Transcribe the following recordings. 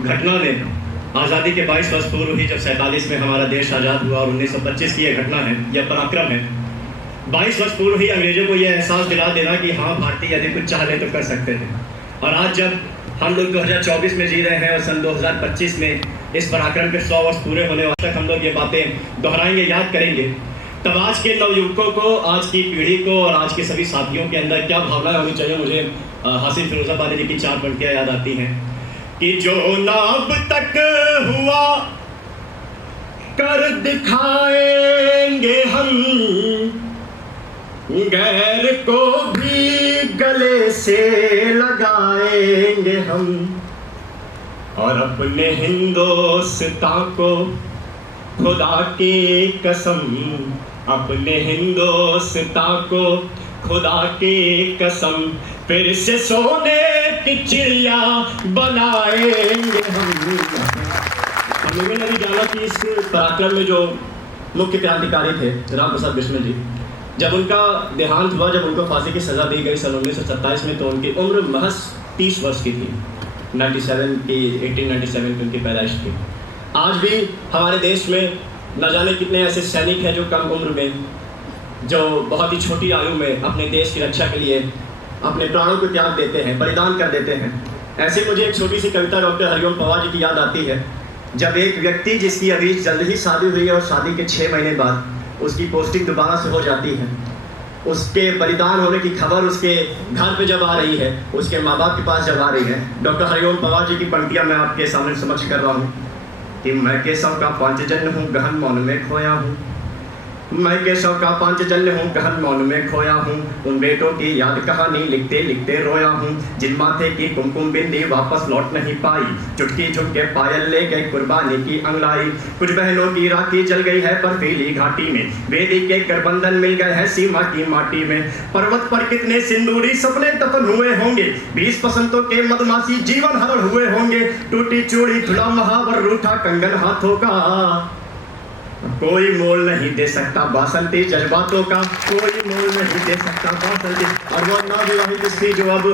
घटना में आज़ादी के 22 वर्ष पूर्व ही जब 47 में हमारा देश आज़ाद हुआ और 1925 की यह घटना है, यह पराक्रम है। 22 वर्ष पूर्व ही अंग्रेजों को यह एहसास दिला देना कि हाँ, भारतीय यदि कुछ चाहे तो कर सकते थे। और आज जब हम लोग 2024 में जी रहे हैं और सन 2025 में इस पराक्रम के 100 वर्ष पूरे होने तक हम लोग ये बातें दोहराएंगे, याद करेंगे, तब आज के नवयुवकों को, आज की पीढ़ी को और आज के सभी साथियों के अंदर क्या भावनाएं होनी चाहिए। मुझे हासिफ फिरोजाबादी जी की 4 पंक्तियां याद आती हैं कि जो ना अब तक हुआ कर दिखाएंगे हम, गैर को भी गले से लगाएंगे हम, और अपने हिंदुस्तान को खुदा की कसम, अपने हिंदुस्तान को खुदा की कसम फिर से सोने की चिड़िया बनाएंगे हम लोगों ने भी जाना कि इस पराक्रम में जो मुख्य क्रांतिकारी थे राम प्रसाद बिस्मिल जी, जब उनका देहांत हुआ, जब उनको फांसी की सज़ा दी गई सन 1927 में, तो उनकी उम्र महज 30 वर्ष की थी। 1897 की उनकी पैदाइश थी। आज भी हमारे देश में न जाने कितने ऐसे सैनिक हैं जो कम उम्र में, जो बहुत ही छोटी आयु में अपने देश की रक्षा के लिए अपने प्राणों को त्याग देते हैं, बलिदान कर देते हैं। ऐसे मुझे एक छोटी सी कविता डॉक्टर हरिओम पवार जी की याद आती है। जब एक व्यक्ति जिसकी अभी जल्द ही शादी हुई है और शादी के 6 महीने बाद उसकी पोस्टिंग दोबारा से हो जाती है, उसके बलिदान होने की खबर उसके घर पे जब आ रही है, उसके माँ बाप के पास जब आ रही है, डॉक्टर हरिओम पवार जी की पंक्तियाँ मैं आपके सामने समझ कर रहा हूँ कि मैं केशव का पांचजन्य हूँ, गहन मौन में खोया हूँ, मैं केशव का पांचजन्य हूँ, गहन मौन में खोया हूँ, उन बेटों की याद कहानी लिखते लिखते रोया हूँ, जिन माथे की कुमकुम बिंदी वापस लौट नहीं पाई, चुटकी चुटके पायल ले गए कुर्बानी की अंगलाई, कुछ बहनों की राखी जल गई है बर्फीली घाटी में, वेदी के करबंधन मिल गए हैं सीमा की माटी में, पर्वत पर कितने सिंदूरी सपने दफन हुए होंगे, 20 बसंतों के मधुमासी जीवन हरण हुए होंगे, टूटी चूड़ी धुला महावर रूठा कंगन हाथों का, कोई मोल नहीं दे सकता बासंती जज्बातों का, कोई मोल नहीं दे सकता बासंती। और वो नवविवाहित स्त्री जो अब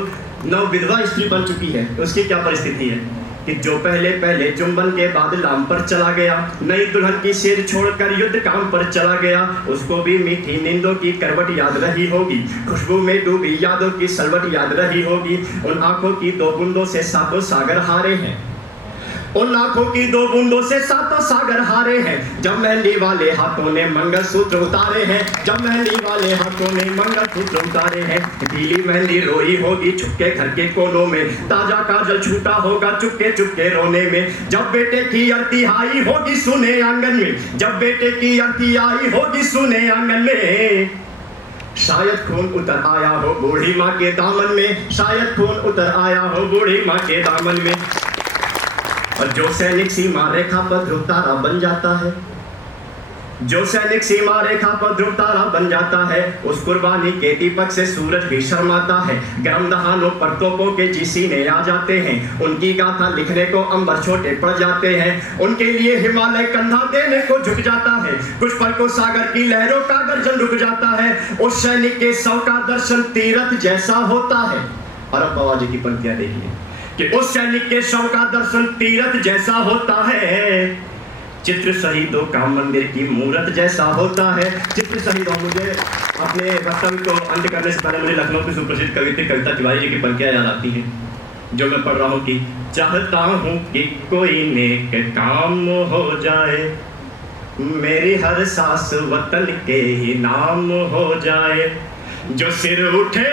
नव विधवा स्त्री बन चुकी है, उसकी क्या परिस्थिति है कि जो पहले पहले चुंबन के बाद लाम पर चला गया, नई दुल्हन की सिर छोड़कर युद्ध काम पर चला गया, उसको भी मीठी नींदों की करवट याद रही होगी, खुशबू में डूबी यादों की सलवट याद रही होगी, उन आंखों की 2 बूंदों से 7 सागर हारे हैं, उन आंखों की 2 बूंदों से 7 सागर हारे हैं, जब मेहंदी वाले हाथों ने मंगलसूत्र उतारे हैं, जब मेहंदी वाले हाथों ने मंगलसूत्र उतारे हैं, पीली मेहंदी रोई होगी छुपके घर के कोनों में, ताजा काजल छूटा होगा चुपके चुपके रोने में, जब बेटे की अर्थी आई होगी सुने आंगन में, जब बेटे की अर्थी आई होगी सुने आंगन में, शायद खून उतर आया हो बूढ़ी माँ के दामन में, शायद खून उतर आया हो बूढ़ी माँ के दामन में, और जो सैनिक सीमा रेखा पर ध्रुव तारा बन जाता है, जो सैनिक सीमा रेखा पर ध्रुव तारा बन जाता है, उस कुर्बानी के दीपक से सूरज भी शर्माता है, गर्म दहानों पर तोपों के सीने आ जाते हैं, उनकी गाथा लिखने को अंबर छोटे पड़ जाते हैं, उनके लिए हिमालय कंधा देने को झुक जाता है, कुछ पल को सागर की लहरों का गर्जन रुक जाता है, उस सैनिक के शव का दर्शन तीरथ जैसा होता है। और अब बाबा जी की पंक्तियां देखिए कि उस सैनिक के शव का दर्शन तीरथ जैसा होता है, चित्र शहीदों का मंदिर की मूरत जैसा होता है, चित्र शहीदों। मुझे अपने वक्तव्य को अंत करने से पहले मुझे लखनऊ की सुप्रसिद्ध कविता तिवारी जी की पंक्तियां याद आती हैं, जो मैं पढ़ रहा हूँ कि चाहता हूँ कि कोई नेक काम हो जाए, मेरी हर सांस वतन के ही नाम हो जाए, जो सिर उठे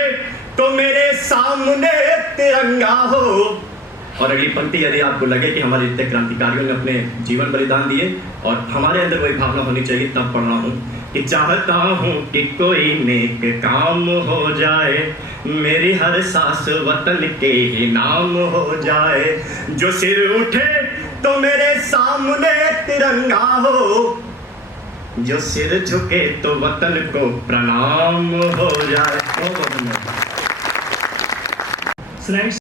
तो मेरे सामने तिरंगा हो। और अगली पंक्ति, यदि आपको लगे कि हमारे इतने क्रांतिकारियों ने अपने जीवन बलिदान दिए और हमारे अंदर वही भावना होनी चाहिए, तब पढ़ रहा हूँ कि चाहता हूँ कि कोई नेक काम हो जाए, मेरी हर सांस वतन के ही नाम हो जाए, जो सिर उठे तो मेरे सामने तिरंगा हो, जो सिर झुके तो वतन को प्रणाम हो जाए।